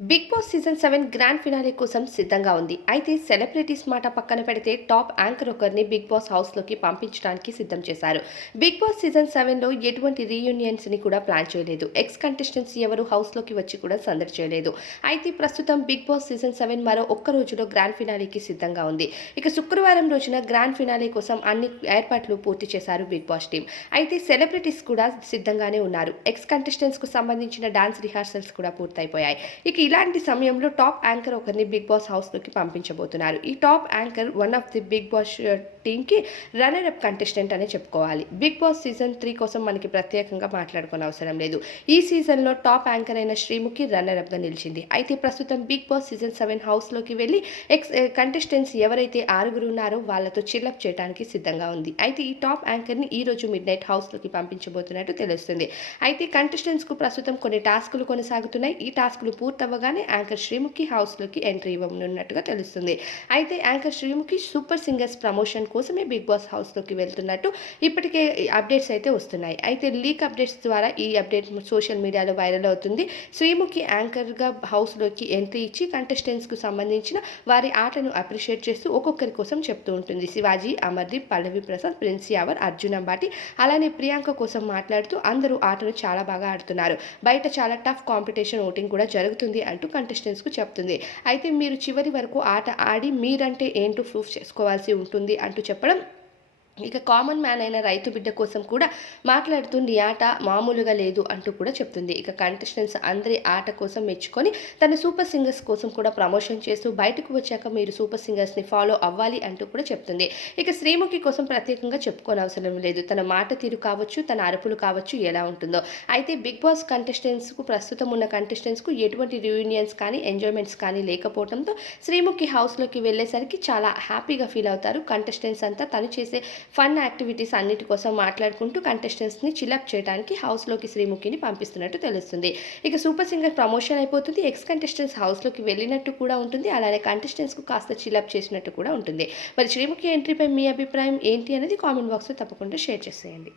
Big Boss season 7 grand finale కోసం సిద్ధంగా ఉంది. అయితే సెలబ్రిటీస్ మాట పక్కన పెడితే టాప్ యాంకర్ ఒకరిని బిగ్ బాస్ హౌస్‌లోకి పంపించడానికి సిద్ధం చేశారు. బిగ్ బాస్ సీజన్ 7లో ఎటువంటి రీయూనియన్స్‌ని కూడా ప్లాన్ చేయలేదు. ఎక్స్ కంటెస్టెంట్స్ ఎవరు హౌస్‌లోకి వచ్చి కూడా సందడి చేయలేదు. అయితే ప్రస్తుతం బిగ్ బాస్ సీజన్ 7 మరో ఒక్క రోజులో గ్రాండ్ ఫినాలేకి సిద్ధంగా ఉంది. ఇక శుక్రవారం రోజున గ్రాండ్ ఫినాలే కోసం అన్ని ఏర్పాట్లు పూర్తి చేశారు బిగ్ బాస్ టీమ్. అయితే సెలబ్రిటీస్ కూడా సిద్ధంగానే ఉన్నారు. ఎక్స్ కంటెస్టెంట్స్‌కు సంబంధించిన డాన్స్ రిహార్సల్స్ కూడా పూర్తయిపోయాయి. ఇక ఇలాంటి సమయంలో టాప్ యాంకర్ ఒకరిని బిగ్ బాస్ హౌస్‌లోకి పంపించబోతున్నారు. ఈ top anchor one of the Bigg Boss టీమ్‌కి రన్నర్ అప్ కంటెస్టెంట్ అనే చెప్పుకోవాలి. బిగ్ బాస్ సీజన్ 3 కోసం మనకి ప్రత్యేకంగా మాట్లాడుకోనవసరం లేదు. ఈ సీజన్‌లో టాప్ యాంకర్ అయిన శ్రీముఖి రన్నర్ అప్‌గా నిలిచింది. అయితే ప్రస్తుతం బిగ్ బాస్ సీజన్ 7 హౌస్‌లోకి వెళ్లి కంటెస్టెంట్స్ ఎవరైతే ఆరుగురు ఉన్నారో వాళ్ళతో చిల్లప్ చేయడానికి సిద్ధంగా ఉంది. అయితే ఈ టాప్ యాంకర్‌ని ఈ రోజు మిడ్‌నైట్ హౌస్‌లోకి పంపించబోతున్నట్టు తెలుస్తుంది. అయితే కంటెస్టెంట్స్‌కు ప్రస్తుతం కొన్ని టాస్కులు కొనసాగుతున్నాయి. ఈ టాస్కులు పూర్తవ్వగానే యాంకర్ శ్రీముఖి హౌస్‌లోకి ఎంట్రీ ఇవ్వనున్నట్టుగా తెలుస్తుంది. అయితే anchor Sreemukhi super singers promotion కోసమే బిగ్ బాస్ హౌస్‌లోకి వెళ్తున్నట్టు ఇప్పటికే అప్డేట్స్ అయితే వస్తున్నాయి. అయితే లీక్ అప్డేట్స్ ద్వారా ఈ అప్డేట్ సోషల్ మీడియాలో వైరల్ అవుతుంది. శ్రీముఖి యాంకర్‌గా హౌస్‌లోకి ఎంట్రీ ఇచ్చి కంటెస్టెంట్స్‌కు సంబంధించిన వారి ఆటను అప్రిషియేట్ చేస్తూ ఒక్కొక్కరి కోసం చెప్తూ ఉంటుంది. శివాజీ, అమర్దీప్, పల్లవి ప్రసాద్, ప్రిన్స్ యావర్, అర్జున్ అంబాటి అలానే ప్రియాంక కోసం మాట్లాడుతూ అందరూ ఆటను చాలా బాగా ఆడుతున్నారు. బయట చాలా టఫ్ కాంపిటీషన్ ఓటింగ్ కూడా జరుగుతుంది అంటూ కంటెస్టెంట్స్‌కు చెప్తుంది. అయితే మీరు చివరి వరకు ఆట ఆడి మీరంటే ఏంటో ప్రూఫ్ చేసుకోవాల్సి ఉంటుంది అంటూ చెప్పడం ఇక కామన్ మ్యాన్ అయిన రైతు బిడ్డ కోసం కూడా మాట్లాడుతూ నీ ఆట మామూలుగా లేదు అంటూ కూడా చెప్తుంది. ఇక కంటెస్టెంట్స్ అందరి ఆట కోసం మెచ్చుకొని తన సూపర్ సింగర్స్ కోసం కూడా ప్రమోషన్ చేస్తూ బయటకు వచ్చాక మీరు సూపర్ సింగర్స్ని ఫాలో అవ్వాలి అంటూ కూడా చెప్తుంది. ఇక శ్రీముఖి కోసం ప్రత్యేకంగా చెప్పుకోనవసరం లేదు. తన మాట తీరు కావచ్చు, తన అరుపులు కావచ్చు ఎలా ఉంటుందో. అయితే బిగ్ బాస్ కంటెస్టెంట్స్కు ప్రస్తుతం ఉన్న కంటెస్టెంట్స్కు ఎటువంటి రియూనియన్స్ కానీ ఎంజాయ్మెంట్స్ కానీ లేకపోవడంతో శ్రీముఖి హౌస్‌లోకి వెళ్ళేసరికి చాలా హ్యాపీగా ఫీల్ అవుతారు. కంటెస్టెంట్స్ అంతా తను చేసే ఫన్ యాక్టివిటీస్ అన్నిటి కోసం మాట్లాడుకుంటూ కంటెస్టెంట్స్‌ని చిలప్ చేయడానికి హౌస్‌లోకి శ్రీముఖిని పంపిస్తున్నట్టు తెలుస్తుంది. ఇక సూపర్ సింగర్ ప్రమోషన్ అయిపోతుంది. ఎక్స్ కంటెస్టెంట్స్ హౌస్‌లోకి వెళ్ళినట్టు కూడా ఉంటుంది. అలానే కంటెస్టెంట్స్‌కు కాస్త చిలప్ చేసినట్టు కూడా ఉంటుంది. మరి శ్రీముఖి ఎంట్రీపై మీ అభిప్రాయం ఏంటి అనేది కామెంట్ బాక్స్‌లో తప్పకుండా షేర్ చేసేయండి.